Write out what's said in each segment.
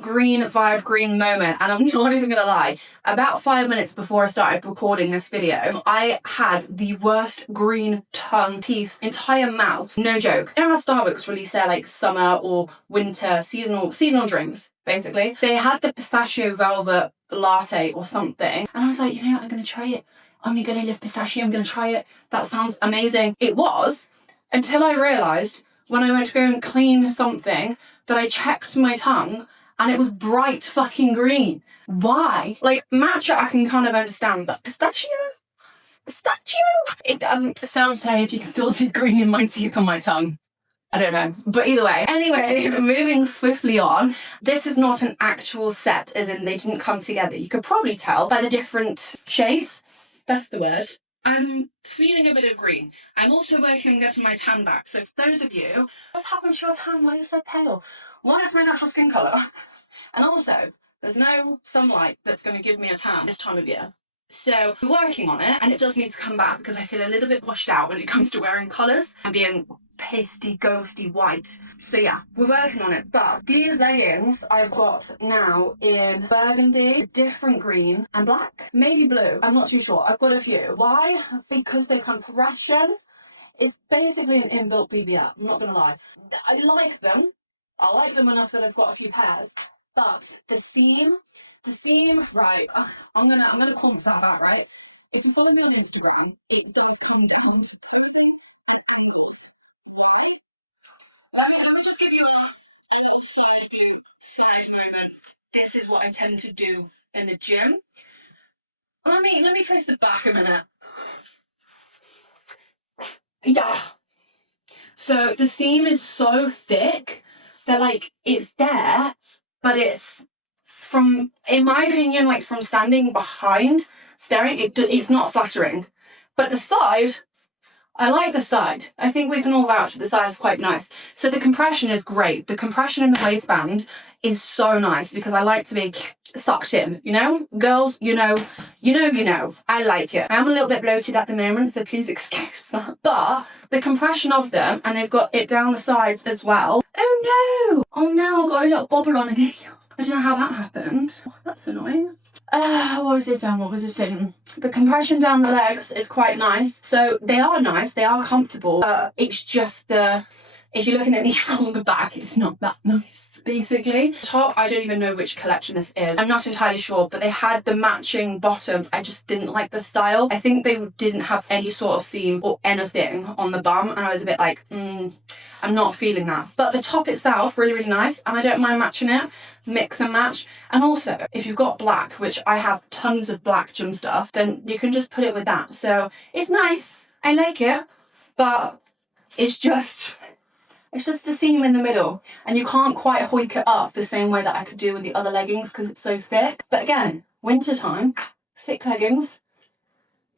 green vibe, green moment, and I'm not even gonna lie, about 5 minutes before I started recording this video, I had the worst green tongue, teeth, entire mouth, no joke. You know how Starbucks release their like summer or winter seasonal drinks, basically? They had the pistachio velvet latte or something, and I was like, you know what, I'm gonna try it. I'm gonna live pistachio, I'm gonna try it. That sounds amazing. It was, until I realised when I went to go and clean something that I checked my tongue and it was bright fucking green. Why? Like, matcha I can kind of understand, but pistachio? So I'm sorry if you can still see green in my teeth on my tongue. I don't know. But either way. Anyway, moving swiftly on. This is not an actual set, as in they didn't come together. You could probably tell by the different shades. That's the word. I'm feeling a bit of green. I'm also working on getting my tan back. So for those of you, what's happened to your tan? Why are you so pale? One, it's my natural skin colour. And also, there's no sunlight that's going to give me a tan this time of year. So we're working on it, and it does need to come back because I feel a little bit washed out when it comes to wearing colours and being pasty, ghosty white. So yeah, we're working on it. But these leggings I've got now in burgundy, different green, and black. Maybe blue. I'm not too sure. I've got a few. Why? Because the compression is basically an inbuilt BBL. I'm not going to lie. I like them. I like them enough that I've got a few pairs. But the seam, right, I'm gonna call myself that, right? If you follow me on Instagram, it does indeed. Let me just give you a little side moment. This is what I tend to do in the gym. Let me face the back a minute. Yeah. So the seam is so thick that like it's there, but it's from, in my opinion, like from standing behind, staring, it's not flattering. But the side, I like the side. I think we can all vouch that the side is quite nice. So the compression is great. The compression in the waistband is so nice because I like to be sucked in, you know? Girls, you know. I like it. I'm a little bit bloated at the moment, so please excuse that. But the compression of them, and they've got it down the sides as well. Oh no, I've got a little bobble on it. I don't know how that happened. Oh, that's annoying. What was I saying? The compression down the legs is quite nice. So they are nice, they are comfortable. It's just if you're looking at me from the back, it's not that nice, basically. Top, I don't even know which collection this is. I'm not entirely sure, but they had the matching bottoms. I just didn't like the style. I think they didn't have any sort of seam or anything on the bum, and I was a bit like, I'm not feeling that. But the top itself, really, really nice, and I don't mind matching it. Mix and match. And also, if you've got black, which I have tons of black gym stuff, then you can just put it with that. So it's nice. I like it, but it's just the seam in the middle, and you can't quite hoik it up the same way that I could do with the other leggings because it's so thick. But again, wintertime, thick leggings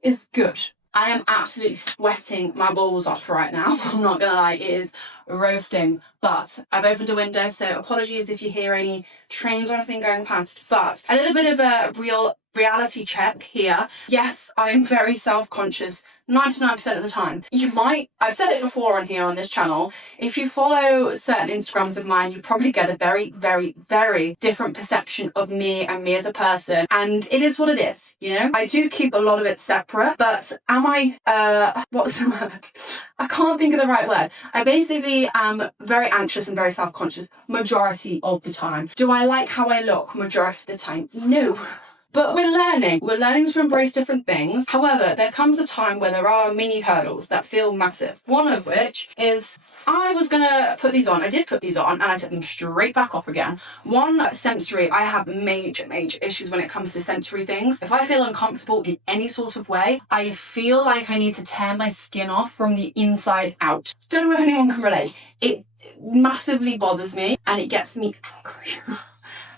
is good. I am absolutely sweating my balls off right now. I'm not gonna lie, it is roasting. But I've opened a window, so apologies if you hear any trains or anything going past. But a little bit of a reality check here. Yes, I'm very self-conscious 99% of the time. I've said it before on here on this channel, if you follow certain Instagrams of mine, you probably get a very, very, very different perception of me and me as a person. And it is what it is, you know? I do keep a lot of it separate, but am I, what's the word? I can't think of the right word. I basically am very anxious and very self-conscious majority of the time. Do I like how I look majority of the time? No. But we're learning. We're learning to embrace different things. However, there comes a time where there are mini hurdles that feel massive. One of which is I was gonna put these on. I did put these on and I took them straight back off again. One, sensory. I have major issues when it comes to sensory things. If I feel uncomfortable in any sort of way, I feel like I need to tear my skin off from the inside out. Don't know if anyone can relate. It massively bothers me and it gets me angry.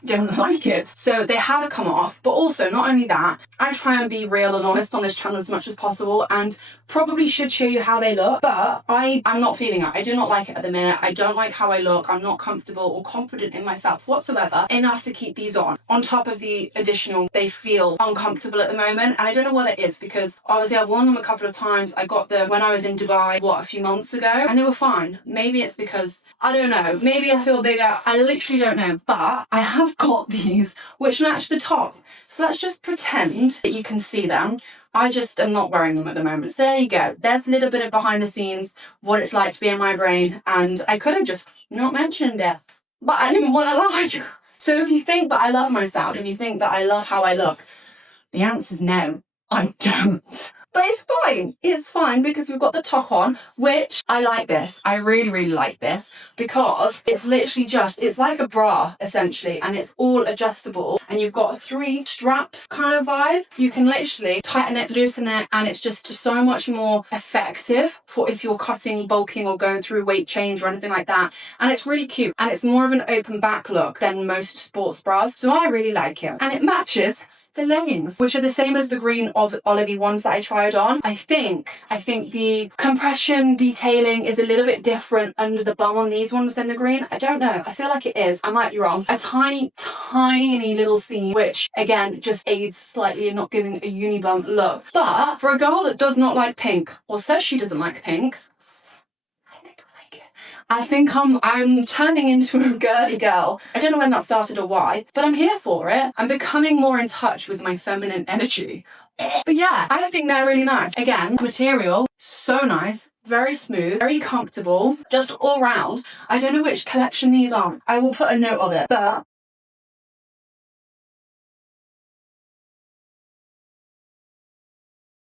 Don't like it. So they have come off, but also not only that, I try and be real and honest on this channel as much as possible, and Probably should show you how they look, but I'm not feeling it. I do not like it at the minute. I don't like how I look. I'm not comfortable or confident in myself whatsoever enough to keep these on top of the additional, they feel uncomfortable at the moment. And I don't know what it is, because obviously I've worn them a couple of times. I got them when I was in Dubai, a few months ago, and they were fine. Maybe it's because, I don't know, maybe I feel bigger. I literally don't know, but I have got these which match the top. So let's just pretend that you can see them. I just am not wearing them at the moment. So there you go. There's a little bit of behind the scenes, what it's like to be in my brain. And I could have just not mentioned it, but I didn't want to lie. So if you think that I love myself and you think that I love how I look, the answer's no, I don't. But it's fine. It's fine because we've got the top on, which I like this. I really, really like this because it's literally just, it's like a bra essentially, and it's all adjustable. And you've got 3 straps kind of vibe. You can literally tighten it, loosen it, and it's just so much more effective for if you're cutting, bulking, or going through weight change or anything like that. And it's really cute. And it's more of an open back look than most sports bras. So I really like it. And it matches the leggings, which are the same as the green olivey ones that I tried on. I think the compression detailing is a little bit different under the bum on these ones than the green. I don't know. I feel like it is. I might be wrong. A tiny, tiny little seam, which again just aids slightly in not giving a uni bum look. But for a girl that does not like pink, or says she doesn't like pink, I think I'm turning into a girly girl. I don't know when that started or why, but I'm here for it. I'm becoming more in touch with my feminine energy. But yeah, I think they're really nice. Again, material, so nice, very smooth, very comfortable, just all round. I don't know which collection these are. I will put a note of it, but